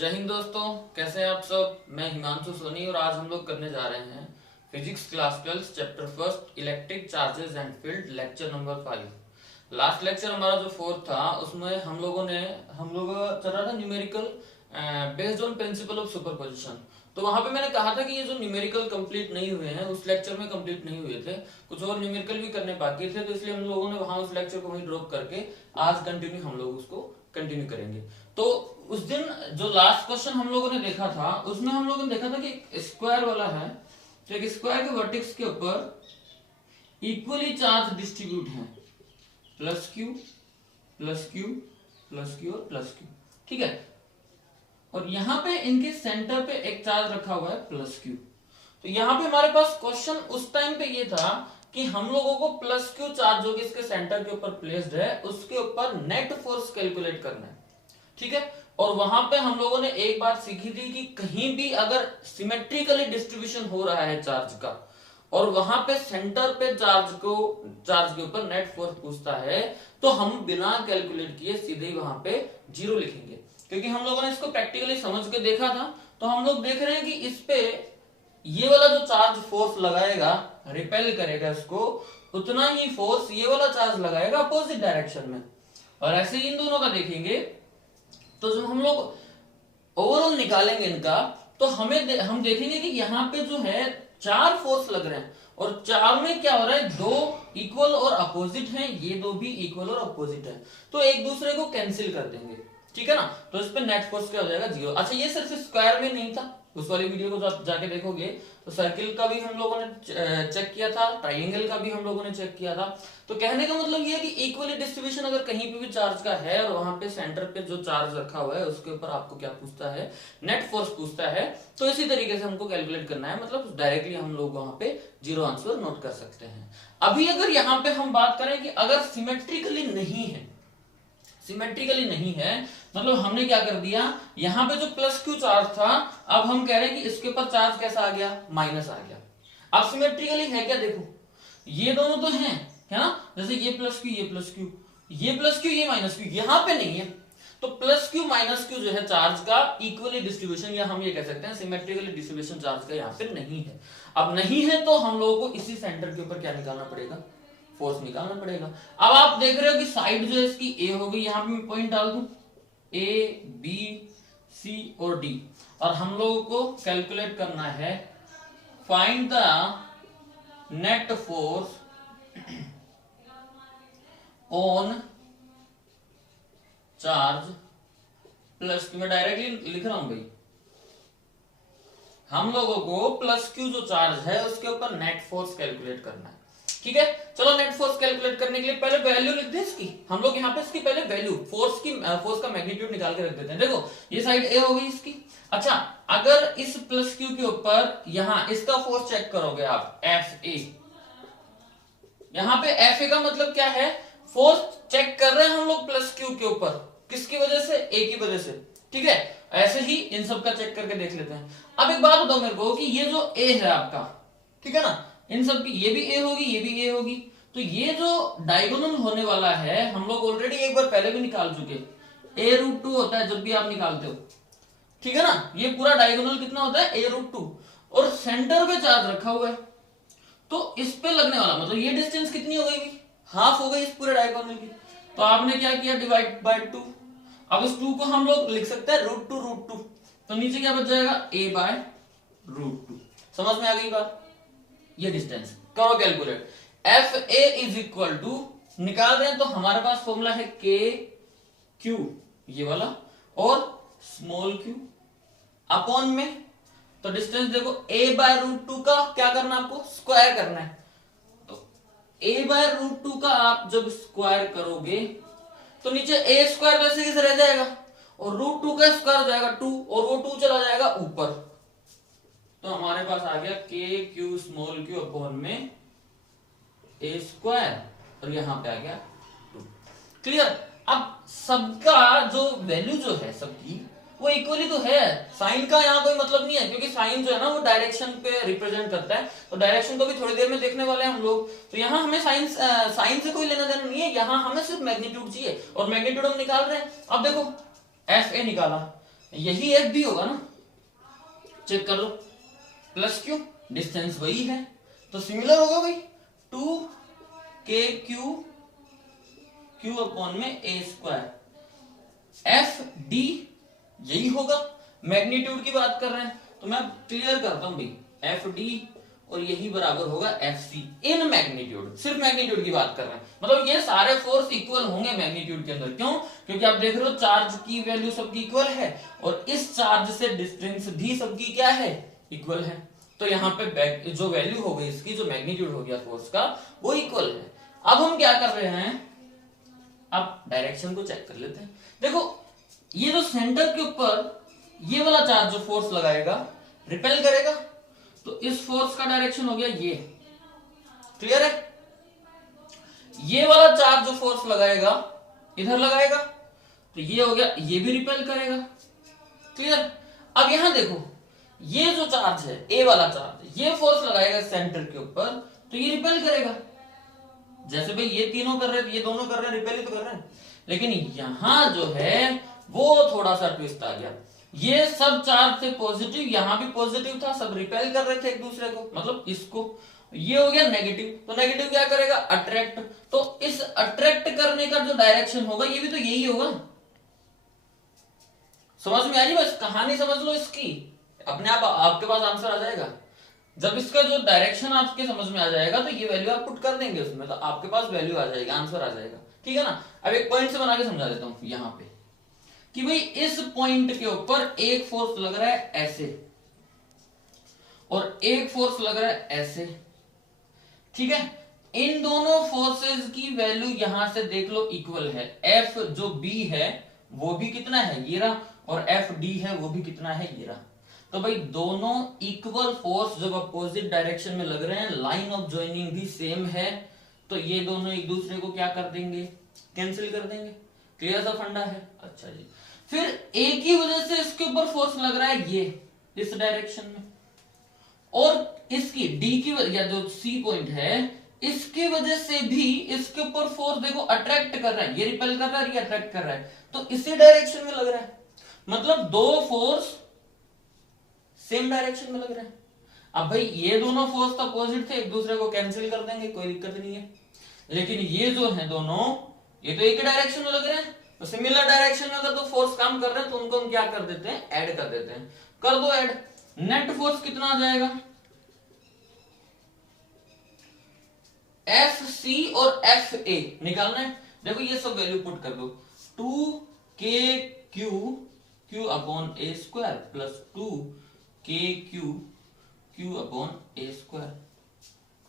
जय हिंद दोस्तों, कैसे हैं आप सब। मैं हिमांशु सोनी और आज हम लोग करने जा रहे हैं physics class 12 chapter first electric charges and field lecture number 5। Last lecture हमारा जो फोर्थ था उसमें हम लोग चल रहा था numerical based on principle of superposition. तो वहां पे मैंने कहा था कि ये जो न्यूमेरिकल कंप्लीट नहीं हुए हैं उस लेक्चर में कंप्लीट नहीं हुए थे, कुछ और न्यूमेरिकल भी करने बाकी थे, तो इसलिए हम लोगों ने वहां उस लेक्चर को वहीं ड्रॉप करके आज कंटिन्यू हम लोग उसको कंटिन्यू करेंगे। तो उस दिन जो लास्ट क्वेश्चन हम लोगों ने देखा था उसमें हम लोगों ने देखा था कि स्क्वायर वाला है, तो एक स्क्वायर के वर्टेक्स के ऊपर इक्वली चार्ज डिस्ट्रीब्यूट है, plus Q plus Q plus Q और प्लस क्यू, ठीक है। और यहां पे इनके सेंटर पे एक चार्ज रखा हुआ है प्लस क्यू। तो यहां पे हमारे पास क्वेश्चन उस टाइम पे ये था कि हम लोगों को प्लस क्यू चार्ज जो कि इसके सेंटर के ऊपर प्लेस्ड है उसके ऊपर नेट फोर्स कैलकुलेट करना है, ठीक है। और वहां पे हम लोगों ने एक बात सीखी थी कि कहीं भी अगर सिमेट्रिकली डिस्ट्रीब्यूशन हो रहा है चार्ज का और वहां पे सेंटर पे चार्ज के ऊपर नेट फोर्स पूछता है तो हम बिना कैलकुलेट किए सीधे ही वहां पे जीरो लिखेंगे, क्योंकि हम लोगों ने इसको प्रैक्टिकली समझ के देखा था। तो हम लोग देख रहे हैं कि इस पे ये वाला जो चार्ज फोर्स लगाएगा, रिपेल करेगा इसको, उतना ही फोर्स ये वाला चार्ज लगाएगा अपोजिट डायरेक्शन में। और ऐसे ही इन दोनों का देखेंगे तो जब हम लोग ओवरऑल निकालेंगे इनका तो हम देखेंगे कि यहाँ पे जो है चार फोर्स लग रहे हैं और चार में क्या हो रहा है, दो इक्वल और अपोजिट हैं, ये दो भी इक्वल और अपोजिट है, तो एक दूसरे को कैंसिल कर देंगे, ठीक है ना। तो इस पे नेट फोर्स क्या हो जाएगा, जीरो। अच्छा, ये सिर्फ स्क्वायर में नहीं था, उस वाली वीडियो को जाके देखोगे तो सर्किल का भी हम लोगों ने चेक किया था, ट्राइंगल का भी हम लोगों ने चेक किया था। तो कहने का मतलब ये है कि इक्वली डिस्ट्रीब्यूशन अगर कहीं पे भी चार्ज का है और वहां पे सेंटर पे जो चार्ज रखा हुआ है उसके ऊपर आपको क्या पूछता है, नेट फोर्स पूछता है। तो इसी तरीके से हमको कैलकुलेट करना है, मतलब डायरेक्टली हम लोग वहां पे जीरो आंसर नोट कर सकते हैं। अभी अगर यहाँ पे हम बात करें कि अगर सिमेट्रिकली नहीं है मतलब हमने क्या कर दिया, यहां पे जो प्लस क्यू चार्ज था अब हम कह रहे हैं कि इसके ऊपर चार्ज कैसा आ गया, माइनस आ गया। अब सिमेट्रिकली है क्या, देखो ये दोनों तो हैं, है ना, जैसे ये प्लस क्यू ये प्लस क्यू, ये प्लस क्यू ये माइनस क्यू, यहां पे नहीं है। तो प्लस क्यू माइनस क्यू जो है चार्ज का इक्वली डिस्ट्रीब्यूशन, या हम ये कह सकते हैं सिमेट्रिकली डिस्ट्रीब्यूशन चार्ज का यहाँ पे नहीं है। अब नहीं है तो हम लोगों को इसी सेंटर के ऊपर क्या निकालना पड़ेगा, फोर्स निकालना पड़ेगा। अब आप देख रहे हो कि साइड जो है इसकी ए हो गई, यहां पे मैं पॉइंट डाल दूं ए बी सी और डी, और हम लोगों को कैलकुलेट करना है find the net force on charge plus Q. मैं डायरेक्टली लिख रहा हूं भाई, हम लोगों को प्लस क्यू जो चार्ज है उसके ऊपर नेट फोर्स कैलकुलेट करना है, ठीक है। चलो नेट फोर्स कैलकुलेट करने के लिए पहले वैल्यू लिख दे इसकी, हम लोग यहाँ पे इसकी पहले वैल्यू फोर्स का मैग्नीट्यूड निकाल के रख देते हैं। देखो ये साइड ए हो गई इसकी। अच्छा, अगर इस प्लस क्यू के ऊपर यहाँ इसका फोर्स चेक करोगे आप, एफ ए, यहाँ पे एफ ए का मतलब क्या है, फोर्स चेक कर रहे हैं हम लोग प्लस क्यू के ऊपर, किसकी वजह से, ए की वजह से, ठीक है। ऐसे ही इन सब का चेक करके देख लेते हैं। अब एक बात बताओ मेरे को कि ये जो ए है आपका, ठीक है ना, इन सब की ये भी ए होगी ये भी ए होगी, तो ये जो डायगोनल होने वाला है हम लोग ऑलरेडी एक बार पहले भी निकाल चुके, a√2 होता है जब भी आप निकालते हो, ठीक है ना। ये पूरा डायगोनल कितना होता है, a√2, और सेंटर पे चार्ज रखा हुआ है तो इस पे लगने वाला मतलब ये डिस्टेंस कितनी हो गई, हाफ हो गई इस पूरे डायगोनल की। तो आपने क्या किया, डिवाइड बाय 2। अब इस 2 को हम लोग लिख सकते हैं √2, तो नीचे क्या बच जाएगा, a/√2। समझ में आ गई बात, ये डिस्टेंस करो calculate. F A is equal to निकाल रहे हैं तो हमारे पास फॉर्मूला है के क्यू ये वाला और स्मॉल क्यू अपॉन में, तो डिस्टेंस देखो a/√2 का क्या करना है आपको, स्क्वायर करना है। तो a/√2 का आप जब स्क्वायर करोगे तो नीचे a² वैसे कैसे रह जाएगा और √2 का स्क्वायर हो जाएगा 2 और वो 2 चला जाएगा ऊपर, तो हमारे पास आ गया के क्यू स्मॉल क्यू अपॉन में a² और यहां पे आ गया 2। क्लियर। अब सबका जो वैल्यू जो है सबकी वो इक्वली तो है, साइन का यहाँ कोई मतलब नहीं है, क्योंकि साइन जो है ना वो डायरेक्शन पे रिप्रेजेंट करता है, तो डायरेक्शन को भी थोड़ी देर में देखने वाले हैं हम लोग। तो यहाँ हमें साइन से कोई लेना देना नहीं है, यहाँ हमें सिर्फ मैग्नीट्यूड चाहिए और मैग्नीट्यूड हम निकाल रहे हैं। अब देखो एफ ए निकाला यही एफ भी होगा ना, चेक कर लो। प्लस क्यू, डिस्टेंस वही है, तो सिमिलर होगा भाई 2k क्यू अपॉन में a स्क्वायर। एफ डी यही होगा, मैग्नीट्यूड की बात कर रहे हैं तो मैं क्लियर करता हूं भाई, एफ डी और यही बराबर होगा एफ सी इन मैग्नीट्यूड। सिर्फ मैग्नीट्यूड की बात कर रहे हैं, मतलब ये सारे फोर्स इक्वल होंगे मैग्नीट्यूड के अंदर। क्यों? क्योंकि आप देख रहे हो चार्ज की वैल्यू सबकी इक्वल है और इस चार्ज से डिस्टेंस भी सबकी क्या है, इक्वल है। तो यहाँ पे जो वैल्यू हो गई इसकी, जो मैग्नीट्यूड हो गया फोर्स का, वो इक्वल है। अब हम क्या कर रहे हैं, अब डायरेक्शन को चेक कर लेते हैं। देखो ये जो सेंटर के ऊपर ये वाला चार्ज जो फोर्स लगाएगा रिपेल करेगा, तो इस फोर्स का डायरेक्शन हो गया ये, क्लियर है। ये वाला चार्ज जो फोर्स लगाएगा इधर लगाएगा, तो ये हो गया, ये भी रिपेल करेगा, क्लियर। अब यहां देखो ये जो चार्ज है ए वाला चार्ज, ये फोर्स लगाएगा सेंटर के ऊपर, तो ये रिपेल करेगा। जैसे भाई ये तीनों कर रहे हैं, ये दोनों कर रहे हैं, रिपेल ही तो कर रहे हैं। लेकिन यहां जो है वो थोड़ा सा ट्विस्ट आ गया, ये सब चार्ज थे पॉजिटिव, यहां भी पॉजिटिव था, सब रिपेल कर रहे थे एक दूसरे को, मतलब इसको। ये हो गया नेगेटिव, तो नेगेटिव क्या करेगा, अट्रैक्ट। तो इस अट्रैक्ट करने का जो डायरेक्शन होगा ये भी तो यही होगा। समझ में आ रही, बस कहानी समझ लो इसकी, अपने आप आपके पास आंसर आ जाएगा। जब इसका जो डायरेक्शन आपके समझ में आ जाएगा तो ये वैल्यू आप पुट कर देंगे उसमें, तो आपके पास वैल्यू आ जाएगी, आंसर आ जाएगा, ठीक है ना। अब एक पॉइंट से बना के समझा देता हूं यहां पे कि भाई इस पॉइंट के ऊपर एक फोर्स लग रहा है ऐसे और एक फोर्स लग रहा है ऐसे, ठीक है। इन दोनों फोर्सेस की वैल्यू यहां से देख लो इक्वल है। एफ जो बी है वो भी कितना है, ये रहा, और एफ डी है वो भी कितना है, ये रहा। तो भाई दोनों इक्वल फोर्स जब अपोजिट डायरेक्शन में लग रहे हैं, लाइन ऑफ ज्वाइनिंग भी सेम है, तो ये दोनों एक दूसरे को क्या कर देंगे, कैंसिल कर देंगे। क्लियर सा फंडा है। अच्छा जी, फिर एक ही वजह से इसके ऊपर फोर्स लग रहा है ये इस डायरेक्शन में, और इसकी डी की या जो सी पॉइंट है इसकी वजह से भी इसके ऊपर फोर्स देखो अट्रैक्ट कर रहा है, ये रिपेल कर रहा है, ये अट्रैक्ट कर रहा है, तो इसी डायरेक्शन में लग रहा है, मतलब दो फोर्स सेम डायरेक्शन में लग रहे हैं। अब भाई ये दोनों फोर्स तो अपोजिट थे, एक दूसरे को कैंसिल कर देंगे, कोई दिक्कत नहीं है। लेकिन ये जो है दोनों, ये तो एक ही डायरेक्शन में लग रहे हैं, तो सिमिलर डायरेक्शन में अगर दो फोर्स काम कर रहे हैं तो उनको हम क्या कर देते हैं, ऐड कर देते हैं। कर दो ऐड, नेट फोर्स कितना आ जाएगा, एफ सी और एफ ए निकालना है। देखो ये सब वैल्यू पुट कर दो, 2k Q upon A square plus 2k Q upon A square,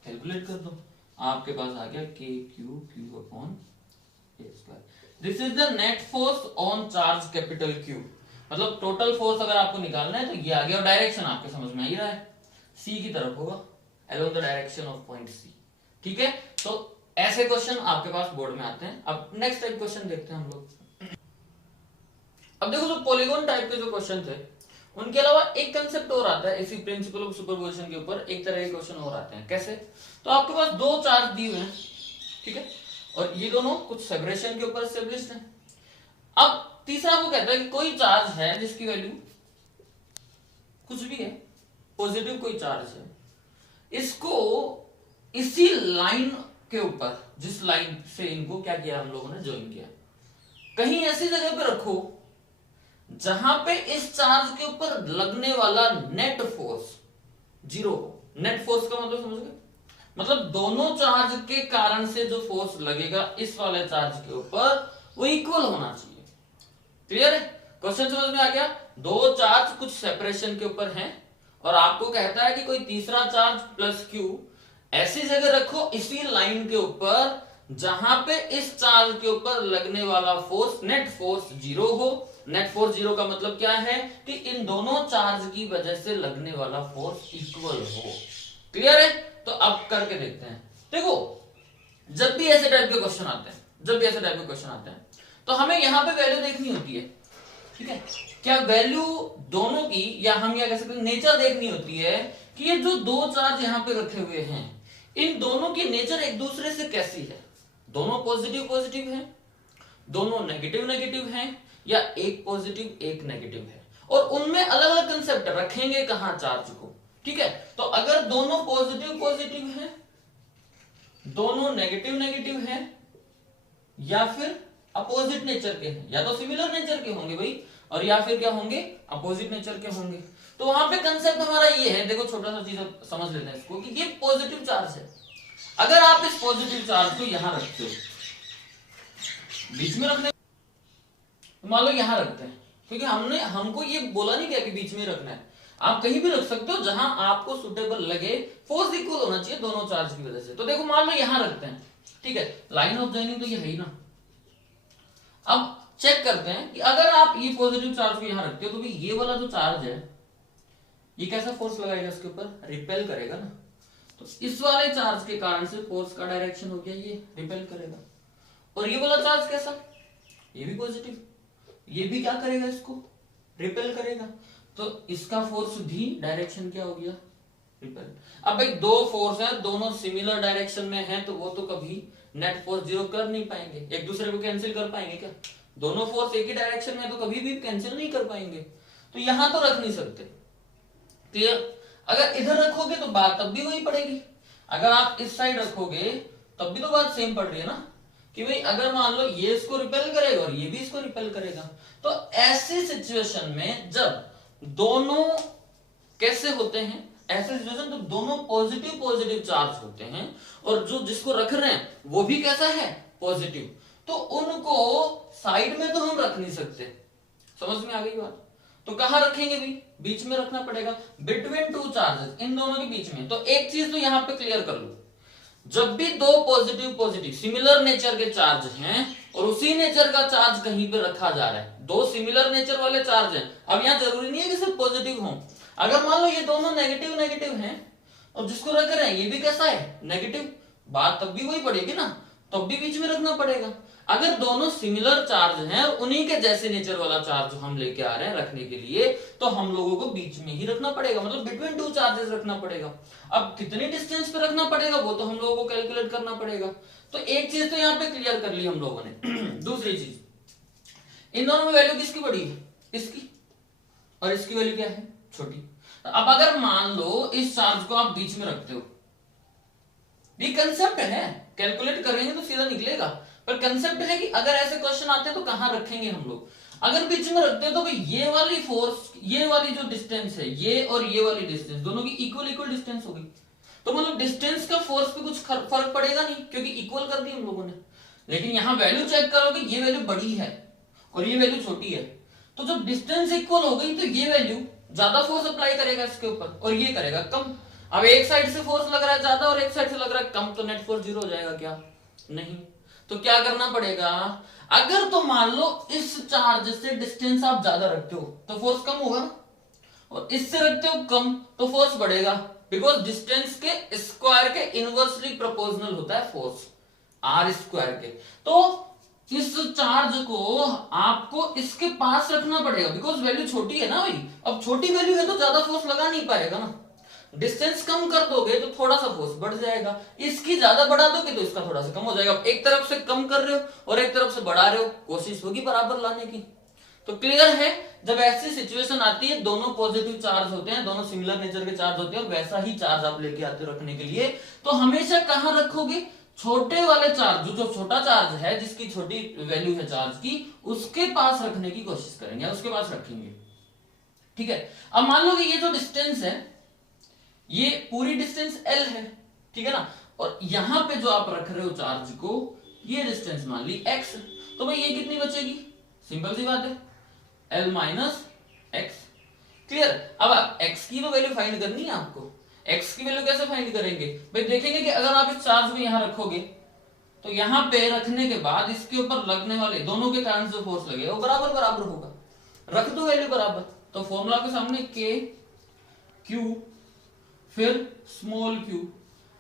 calculate कर दो, आपके पास आ गया k Q upon A square. This is the net force on charge capital Q। मतलब टोटल फोर्स अगर आपको निकालना है तो ये आ गया, और डायरेक्शन आपके समझ में आ ही रहा है, C की तरफ होगा, along the direction of point C, ठीक है। तो ऐसे क्वेश्चन आपके पास बोर्ड में आते हैं। अब नेक्स्ट टाइप क्वेश्चन देखते हैं हम लोग। अब देखो जो पॉलीगॉन टाइप के जो क्वेश्चन थे उनके अलावा एक कंसेप्ट और आता है, इसी प्रिंसिपल ऑफ सुपरपोजिशन के ऊपर एक तरह के क्वेश्चन और आते हैं। कैसे? तो आपके पास दो चार्ज दिए हुए हैं, ठीक है, और ये दोनों कुछ सेपरेशन के ऊपर एस्टेब्लिश्ड हैं। अब तीसरा वो कहता है कि कोई चार्ज है जिसकी वैल्यू कुछ भी है, पॉजिटिव कोई चार्ज है, इसको इसी लाइन के ऊपर, जिस लाइन से इनको क्या किया हम लोगों ने ज्वाइन किया, कहीं ऐसी जगह पे रखो जहां पे इस चार्ज के ऊपर लगने वाला नेट फोर्स जीरो हो। नेट फोर्स का मतलब समझ गए, मतलब दोनों चार्ज के कारण से जो फोर्स लगेगा इस वाले चार्ज के ऊपर वो इक्वल होना चाहिए। क्लियर है? क्वेश्चन समझ में आ गया? दो चार्ज कुछ सेपरेशन के ऊपर हैं और आपको कहता है कि कोई तीसरा चार्ज प्लस क्यू ऐसी जगह रखो इसी लाइन के ऊपर जहां पे इस चार्ज के ऊपर लगने वाला फोर्स नेट फोर्स जीरो हो। नेट फोर्स जीरो का मतलब क्या है कि इन दोनों चार्ज की वजह से लगने वाला फोर्स इक्वल हो। क्लियर है? तो अब करके देखते हैं। देखो जब भी ऐसे टाइप के क्वेश्चन आते हैं तो हमें यहां पे वैल्यू देखनी होती है, ठीक है। क्या वैल्यू दोनों की, या हम क्या कह सकते हैं नेचर देखनी होती है कि ये जो दो चार्ज यहां पे रखे हुए हैं इन दोनों की नेचर एक दूसरे से कैसी है। दोनों पॉजिटिव पॉजिटिव हैं, दोनों नेगेटिव नेगेटिव हैं, या एक पॉजिटिव एक नेगेटिव है। और उनमें अलग अलग कंसेप्ट रखेंगे कहां चार्ज को, ठीक है। तो अगर दोनों पॉजिटिव पॉजिटिव है, दोनों नेगेटिव नेगेटिव है, या फिर अपोजिट नेचर के हैं, या तो सिमिलर नेचर के होंगे भाई, और या फिर क्या होंगे, अपोजिट नेचर के होंगे, तो वहां पे कंसेप्ट हमारा ये है, देखो छोटा सा चीज समझ लेते हैं इसको, कि ये पॉजिटिव चार्ज है। अगर आप इस पॉजिटिव चार्ज को यहां रखते हो, बीच में रखने, मान लो यहां रखते हैं, क्योंकि हमको ये बोला नहीं क्या कि बीच में रखना है, आप कहीं भी रख सकते हो जहां आपको सुटेबल लगे, फोर्स इक्वल होना चाहिए दोनों चार्ज की वजह से। तो देखो मान लो यहां रखते हैं, ठीक है, लाइन ऑफ जॉइनिंग तो ये है ही ना। अब चेक करते हैं कि अगर आप ये पॉजिटिव चार्ज को यहां रखते हो, तो भाई ये वाला जो चार्ज है ये कैसा फोर्स लगाएगा इसके ऊपर, रिपेल करेगा ना। तो इस वाले चार्ज के कारण से फोर्स का डायरेक्शन हो गया ये रिपेल करेगा, और ये वाला चार्ज कैसा, ये भी पॉजिटिव, ये भी क्या करेगा, इसको रिपेल करेगा, तो इसका फोर्स भी डायरेक्शन क्या हो गया, रिपेल। अब भाई दो फोर्स है, दोनों सिमिलर डायरेक्शन में है, तो वो तो कभी नेट फोर्स जीरो कर नहीं पाएंगे, एक दूसरे को कैंसिल कर पाएंगे क्या, दोनों फोर्स एक ही डायरेक्शन में है तो कभी भी कैंसिल नहीं कर पाएंगे, तो यहां तो रख नहीं सकते, क्लियर। अगर इधर रखोगे तो बात तब भी वही पड़ेगी, अगर आप इस साइड रखोगे तब भी तो बात सेम पड़ रही है ना, कि भाई अगर मान लो ये इसको रिपेल करेगा और ये भी इसको रिपेल करेगा, तो ऐसी सिचुएशन में जब दोनों कैसे होते हैं, ऐसे सिचुएशन जब दोनों पॉजिटिव पॉजिटिव चार्ज होते हैं और जो जिसको रख रहे हैं वो भी कैसा है, पॉजिटिव, तो उनको साइड में तो हम रख नहीं सकते, समझ में आ गई बात। तो कहां रखेंगे भी, बीच में रखना पड़ेगा, बिटवीन टू चार्जेस, इन दोनों के बीच में। तो एक चीज तो यहां पे क्लियर कर लो, जब भी दो पॉजिटिव पॉजिटिव सिमिलर नेचर के चार्ज हैं और उसी नेचर का चार्ज कहीं पे रखा जा रहा है, दो सिमिलर नेचर वाले चार्ज हैं, अब यहां जरूरी नहीं है कि सिर्फ पॉजिटिव हो, अगर मान लो ये दोनों नेगेटिव नेगेटिव हैं और जिसको रख रहे हैं ये भी कैसा है, नेगेटिव, बात तब भी वही पड़ेगी ना, तब भी बीच में रखना पड़ेगा। अगर दोनों सिमिलर चार्ज हैं और उन्हीं के जैसे नेचर वाला चार्ज हम लेके आ रहे हैं रखने के लिए, तो हम लोगों को बीच में ही रखना पड़ेगा, मतलब बिटवीन टू चार्जेस रखना पड़ेगा। अब कितनी डिस्टेंस पे रखना पड़ेगा वो तो हम लोगों को कैलकुलेट करना पड़ेगा। तो एक चीज तो यहाँ पे क्लियर कर ली हम लोगों ने। दूसरी चीज, इन दोनों में वैल्यू किसकी बड़ी है, इसकी, और इसकी वैल्यू क्या है, छोटी। अब अगर मान लो इस चार्ज को आप बीच में रखते हो, ये कंसेप्ट है, कैलकुलेट करेंगे तो सीधा निकलेगा, पर कंसेप्ट है कि अगर ऐसे क्वेश्चन आते हैं तो कहां रखेंगे हम लोग। अगर बीच में रखते हैं तो भाई ये वाली फोर्स, ये वाली जो डिस्टेंस है, ये और ये वाली डिस्टेंस दोनों की इक्वल इक्वल डिस्टेंस होगी, तो मतलब डिस्टेंस का फोर्स पे कुछ फर्क पड़ेगा नहीं, क्योंकि इक्वल कर दी हम लोगों ने। लेकिन यहाँ वैल्यू चेक करोगे, ये वैल्यू बड़ी है और ये वैल्यू छोटी है, तो जब डिस्टेंस इक्वल हो गई तो ये वैल्यू ज्यादा फोर्स अप्लाई करेगा इसके ऊपर और ये करेगा कम। अब एक साइड से फोर्स लग रहा है ज्यादा और एक साइड से लग रहा है कम, तो नेट फोर्स जीरो हो जाएगा क्या, नहीं। तो क्या करना पड़ेगा, अगर तो मान लो इस चार्ज से डिस्टेंस आप ज्यादा रखते हो तो फोर्स कम होगा ना, और इससे रखते हो कम तो फोर्स बढ़ेगा, बिकॉज डिस्टेंस के स्क्वायर के इनवर्सली प्रोपोर्शनल होता है फोर्स आर स्क्वायर के। तो इस चार्ज को आपको इसके पास रखना पड़ेगा, बिकॉज वैल्यू छोटी है ना भाई, अब छोटी वैल्यू है तो ज्यादा फोर्स लगा नहीं पाएगा ना, डिस्टेंस कम कर दोगे तो थोड़ा सा फोर्स बढ़ जाएगा, इसकी ज्यादा बढ़ा दोगे तो इसका थोड़ा सा कम हो जाएगा। एक तरफ से कम कर रहे हो और एक तरफ से बढ़ा रहे हो, कोशिश होगी बराबर लाने की। तो क्लियर है, जब ऐसी सिचुएशन आती है, दोनों पॉजिटिव चार्ज होते हैं, दोनों सिमिलर नेचर के चार्ज होते हैं, और वैसा ही चार्ज आप लेके आते हो रखने के लिए, तो हमेशा कहां रखोगे, छोटे वाले चार्ज, जो छोटा चार्ज है जिसकी छोटी वैल्यू है चार्ज की, उसके पास रखने की कोशिश करेंगे, उसके पास रखेंगे, ठीक है। अब मान लो कि ये जो डिस्टेंस है, ये पूरी डिस्टेंस L है, ठीक है ना, और यहां पे जो आप रख रहे हो चार्ज को, ये डिस्टेंस मान ली x, तो भाई ये कितनी बचेगी, सिंपल सी बात है, L माइनस एक्स, क्लियर। अब x की तो वैल्यू फाइंड करनी है आपको, x की वैल्यू कैसे फाइंड करेंगे भाई, देखेंगे कि अगर आप इस चार्ज को यहां रखोगे तो यहां पे रखने के बाद इसके ऊपर लगने वाले दोनों के कारण जो फोर्स लगेगा वो बराबर बराबर होगा, रख दो वैल्यू बराबर, तो फॉर्मूला के सामने k q फिर स्मॉल q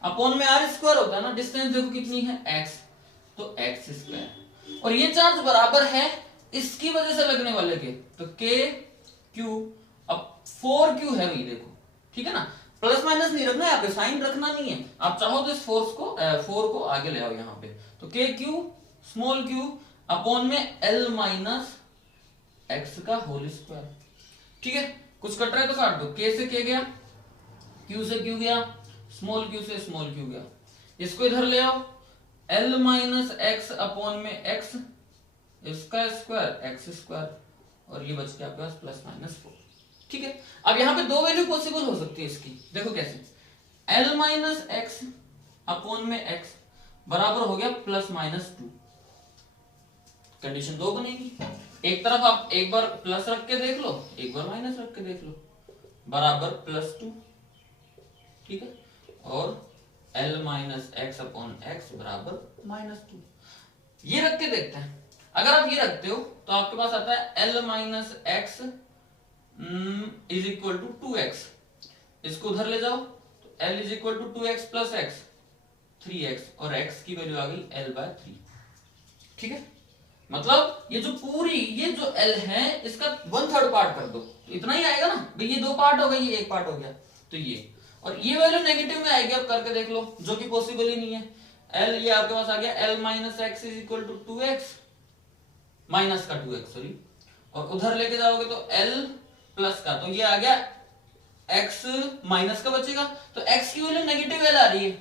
अपॉन में r स्क्वायर होता है ना, डिस्टेंस देखो कितनी है x, तो x स्क्वायर, और ये चार्ज बराबर है इसकी वजह से लगने वाले के, तो k q, अब 4q है भाई देखो, ठीक है ना, प्लस माइनस नहीं रखना है यहाँ पे, साइन रखना नहीं है, आप चाहो तो इस फोर्स को 4 को आगे ले आओ यहाँ पे, तो k q small q upon में L माइनस एक्स का होल स्क्वायर, ठीक है, कुछ कट रहा है तो काट दो। K से K गया, Q से Q गया, स्मॉल q से स्मॉल q गया। इसको इधर ले आओ, L माइनस एक्स अपॉन में x, इसका स्क्वायर एक्स स्क्वायर, और ये बच गया आपके पास प्लस माइनस 4। ठीक है, अब यहाँ पे दो वैल्यू पॉसिबल हो सकती है इसकी, देखो कैसे, L माइनस एक्स अपॉन में x बराबर हो गया प्लस माइनस 2। कंडीशन दो बनेगी, एक तरफ आप एक बार प्लस रख के देख लो, एक बार माइनस रख के देख लो, बराबर प्लस 2। ठीक है, और L minus x upon x बराबर माइनस 2। ये रख के देखते हैं। अगर आप ये रखते हो तो आपके पास आता है L minus x is equal to 2x। इसको उधर ले जाओ तो L is equal to 2x plus x 3x, और x की वैल्यू आ गई L/3। ठीक है, मतलब ये जो पूरी ये जो L है इसका 1/3 पार्ट कर दो तो इतना ही आएगा ना भाई, ये दो पार्ट हो गए, ये एक पार्ट हो गया, तो ये और ये वैल्यू नेगेटिव में आएगी, अब करके देख लो, जो कि पॉसिबल ही नहीं है। L ये आपके पास आ गया L minus x is equal to 2x minus का 2x सॉरी, और उधर लेके जाओगे तो L प्लस का, तो ये आ गया x माइनस का बचेगा, तो x की वैल्यू नेगेटिव L आ रही है,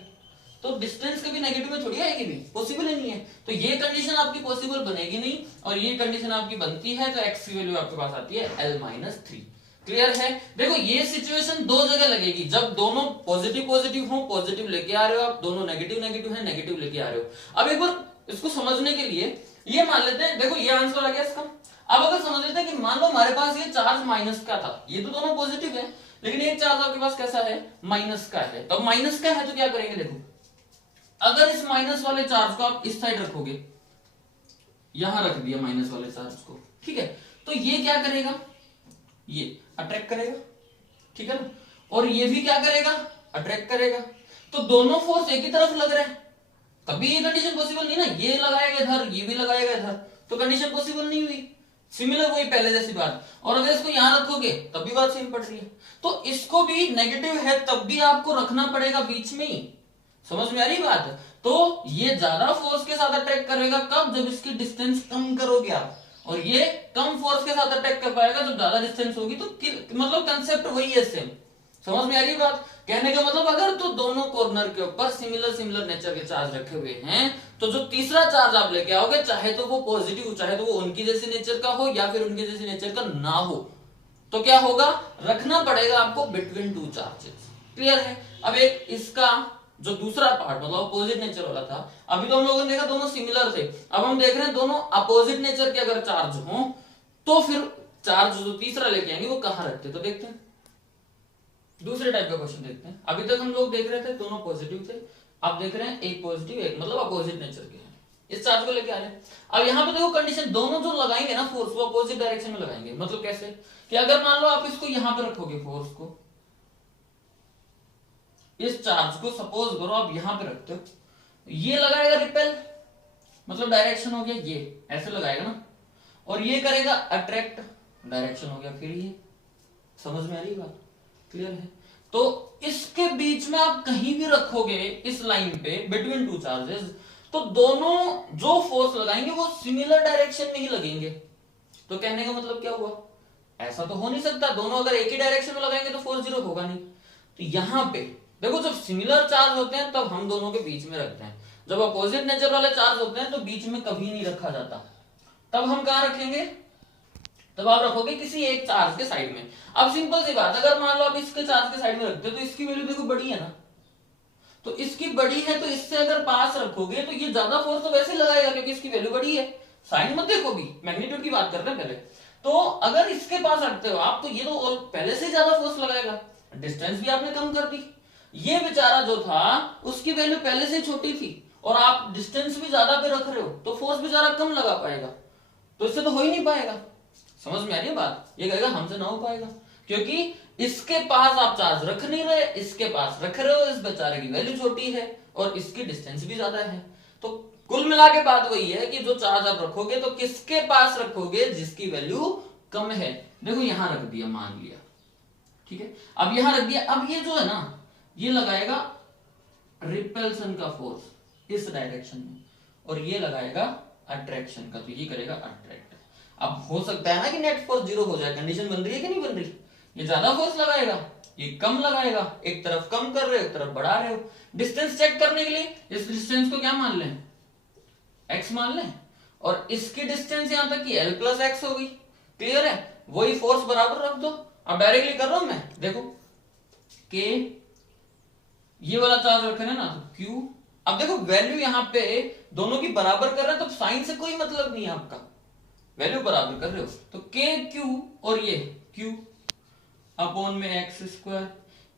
तो डिस्टेंस कभी नेगेटिव में थोड़ी आएगी भी, पॉसिबल ही नहीं है। तो ये कंडीशन आपकी पॉसिबल बनेगी नहीं, और ये कंडीशन आपकी बनती है तो x की वैल्यू आपके पास आती है L माइनस 3। क्लियर है? देखो ये सिचुएशन दो जगह लगेगी, जब दोनों पॉजिटिव पॉजिटिव हो, पॉजिटिव लेके आ रहे हो आप, दोनों नेगेटिव नेगेटिव है, नेगेटिव लेके आ रहे हो। अब एक बार इसको समझने के लिए ये मान लेते हैं, देखो ये आंसर आ गया इसका। अब अगर समझ लेते हैं कि मान लो हमारे पास ये चार्ज माइनस का था, ये तो दोनों पॉजिटिव है, लेकिन एक चार्ज आपके पास कैसा है, माइनस का है। तो माइनस का है तो क्या करेंगे, देखो अगर इस माइनस वाले चार्ज को आप इस साइड रखोगे, यहां रख दिया माइनस वाले चार्ज को, ठीक है, तो ये क्या करेगा, ये अट्रैक्ट करेगा, ठीक है ना, और ये भी क्या करेगा, अट्रैक्ट करेगा। तो दोनों फोर्स एक ही तरफ लग रहे हैं, तभी ये कंडीशन पॉसिबल नहीं ना, ये लगाएगा इधर, ये भी लगाएगा इधर, तो कंडीशन पॉसिबल नहीं हुई। सिमिलर वही पहले जैसी बात, और अगर इसको यहां रखोगे तब भी बात सेम पड़ रही है। तो इसको भी नेगेटिव है तब भी आपको रखना पड़ेगा बीच में ही, समझ में आ रही बात? तो ये ज्यादा फोर्स के साथ अटैक करेगा कब, जब इसकी डिस्टेंस कम करोगे आप, और ये कम फोर्स के साथ अटैक कर पाएगा जब ज्यादा डिस्टेंस होगी। तो मतलब कंसेप्ट वही है सेम, समझ में आ रही बात? कहने का मतलब अगर तो दोनों कॉर्नर के ऊपर सिमिलर सिमिलर नेचर के चार्ज रखे हुए हैं, तो जो तीसरा चार्ज आप लेके आओगे, चाहे तो वो पॉजिटिव, चाहे तो वो उनकी जैसी नेचर का हो या फिर उनकी जैसी नेचर का ना हो, तो क्या होगा, रखना पड़ेगा आपको बिटवीन टू चार्जेस। क्लियर है? अब एक इसका जो दूसरा पार्ट मतलब अपोजिट नेचर वाला था, अभी तो हम लोगों ने देखा दोनों सिमिलर थे, अब हम देख रहे हैं दोनों अपोजिट नेचर के अगर चार्ज हो तो फिर चार्ज जो तीसरा लेके आएंगे वो कहां रखते, तो देखते हैं दूसरे टाइप का क्वेश्चन देखते हैं। अभी तक हम लोग देख रहे थे दोनों पॉजिटिव थे, अब देख रहे हैं एक पॉजिटिव एक मतलब अपोजिट नेचर के हैं, इस चार्ज को लेके आ रहे हैं। अब यहाँ पे देखो कंडीशन, दोनों जो लगाएंगे ना फोर्स वो अपोजिट डायरेक्शन में लगाएंगे। मतलब कैसे कि अगर मान लो आप इसको यहां पे रखोगे, फोर्स को, इस चार्ज को सपोज करो आप यहां पे रखते हो, ये लगाएगा रिपेल, मतलब डायरेक्शन हो गया ये ऐसे लगाएगा ना, और ये करेगा अट्रैक्ट, डायरेक्शन हो गया फिर ये। समझ में आ रही बात? क्लियर है? तो इसके बीच में आप कहीं भी रखोगे इस लाइन पे बिटवीन टू चार्जेस, तो दोनों जो फोर्स लगाएंगे वो सिमिलर डायरेक्शन में ही लगेंगे। तो कहने का मतलब क्या हुआ, ऐसा तो हो नहीं सकता दोनों अगर एक ही डायरेक्शन में लगाएंगे तो फोर्स जीरो होगा नहीं। तो यहां पे देखो जब सिमिलर चार्ज होते हैं तब हम दोनों के बीच में रखते हैं, जब अपोजिट नेचर वाले चार्ज होते हैं तो बीच में कभी नहीं रखा जाता। तब हम कहां रखेंगे, तब आप रखोगे किसी एक चार्ज के साइड में। अब सिंपल सी बात, अगर मान लो आप इसके चार्ज के साइड में रखते हो तो इसकी वैल्यू देखो बड़ी है ना, तो इसकी बड़ी है तो इससे अगर पास रखोगे तो ये ज्यादा फोर्स तो वैसे लगाएगा क्योंकि इसकी वैल्यू बड़ी है। साइन मत देखो, भी मैग्नीट्यूड की बात कर रहे हैं पहले। तो अगर इसके पास रखते हो आप तो ये तो पहले से ज्यादा फोर्स लगाएगा, डिस्टेंस भी आपने कम कर दी। ये बेचारा जो था उसकी वैल्यू पहले से छोटी थी और आप डिस्टेंस भी ज्यादा पे रख रहे हो तो फोर्स बेचारा कम लगा पाएगा, तो इससे तो हो ही नहीं पाएगा। समझ में आ रही है बात? ये कहेगा हमसे ना हो पाएगा क्योंकि इसके पास आप चार्ज रख नहीं रहे, इसके पास रख रहे हो, इस बेचारे की वैल्यू छोटी है और इसकी डिस्टेंस भी ज्यादा है। तो कुल मिला के बात वही है कि जो चार्ज आप रखोगे तो किसके पास रखोगे, जिसकी वैल्यू कम है। देखो यहां रख दिया, मान लिया, ठीक है, अब यहां रख दिया। अब ये जो है ना ये लगाएगा रिपल्सन का फोर्स इस डायरेक्शन में और ये लगाएगा अट्रैक्शन का, तो ये करेगा अट्रैक्ट। अब हो सकता है ना कि नेट फोर्स जीरो हो जाए, कंडीशन बन रही है कि नहीं बन रही? ये ज्यादा फोर्स लगाएगा, ये कम लगाएगा, एक तरफ कम कर रहे हो एक तरफ बढ़ा रहे हो। डिस्टेंस चेक करने के लिए इस डिस्टेंस को क्या मान लें, x मान लें, और इसकी डिस्टेंस यहां तक की l प्लस एक्स होगी। क्लियर है? वही फोर्स बराबर रख दो। अब डायरेक्टली कर रहा हूं मैं, देखो k ये वाला चार्ज रखे ना तो q। अब देखो वैल्यू यहां पे दोनों की बराबर कर रहे हैं तो साइन से कोई मतलब नहीं है, आपका वैल्यू बराबर कर रहे हो तो k q और ये q अपॉन में x square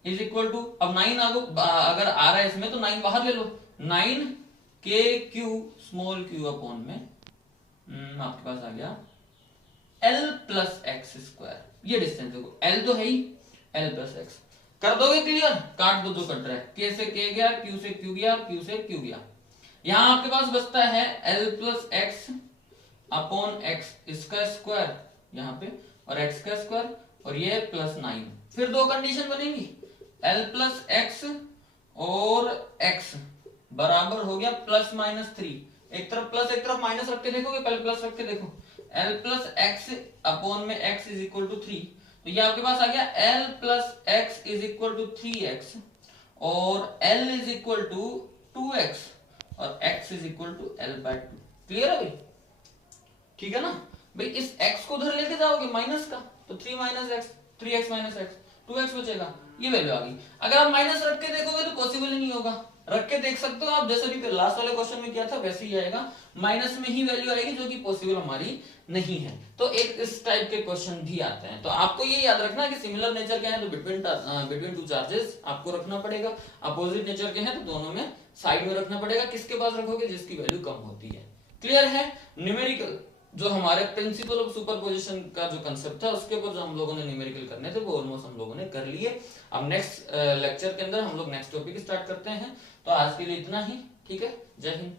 is equal to, अब 9 अगर आ रहा है इसमें तो 9 बाहर ले लो, 9 के क्यू स्मॉल क्यू अपॉन में आपके पास आ गया एल प्लस एक्स स्क्वायर। ये डिस्टेंस देखो एल तो है ही, एल प्लस एक्स कर दोगे क्लियर, काट दो जो कट रहा है, के से के गया, क्यू से क्यू गया, क्यू से क्यू गया। यहां आपके पास बचता है L plus x upon x इसका स्क्वायर यहां पे, और एक्स का स्क्वायर, और ये प्लस 9। फिर दो कंडीशन बनेगी, एल प्लस एक्स और एक्स बराबर हो गया प्लस माइनस 3। एक तरफ प्लस एक तरफ माइनस रख के देखोगे, पहले प्लस रख के देखो, एल प्लस एक्स अपॉन में एक्स इज इक्वल टू 3, तो ये आपके पास आ गया l plus x is equal to 3x, और l is equal to 2x, और x is equal to l by 2। Clear है भाई? ठीक है ना भाई? इस x को उधर लेके जाओगे माइनस का, तो 3 minus x, 3x minus x, 2x बचेगा, ये वैल्यू आ गई। अगर आप माइनस रख के देखोगे तो पॉसिबल ही नहीं होगा, रख के देख सकते हो आप, जैसे भी लास्ट वाले क्वेश्चन में किया था वैसे ही आएगा, माइनस में ही वैल्यू आएगी जो कि पॉसिबल हमारी नहीं है। तो एक इस टाइप के क्वेश्चन भी आते हैं, तो आपको ये याद रखना कि सिमिलर नेचर के हैं तो बिटवीन टू चार्जेस आपको रखना पड़ेगा, अपोजिट नेचर के हैं तो दोनों में साइड में रखना पड़ेगा। किसके पास रखोगे? जिसकी वैल्यू कम होती है। क्लियर है? न्यूमेरिकल जो हमारे प्रिंसिपल ऑफ सुपरपोजिशन का जो कंसेप्ट था उसके ऊपर जो हम लोगों ने न्यूमेरिकल करने थे वो ऑलमोस्ट हम लोगों ने कर लिए। अब नेक्स्ट लेक्चर के अंदर हम लोग नेक्स्ट टॉपिक स्टार्ट करते हैं। तो आज के लिए इतना ही, ठीक है? जय हिंद।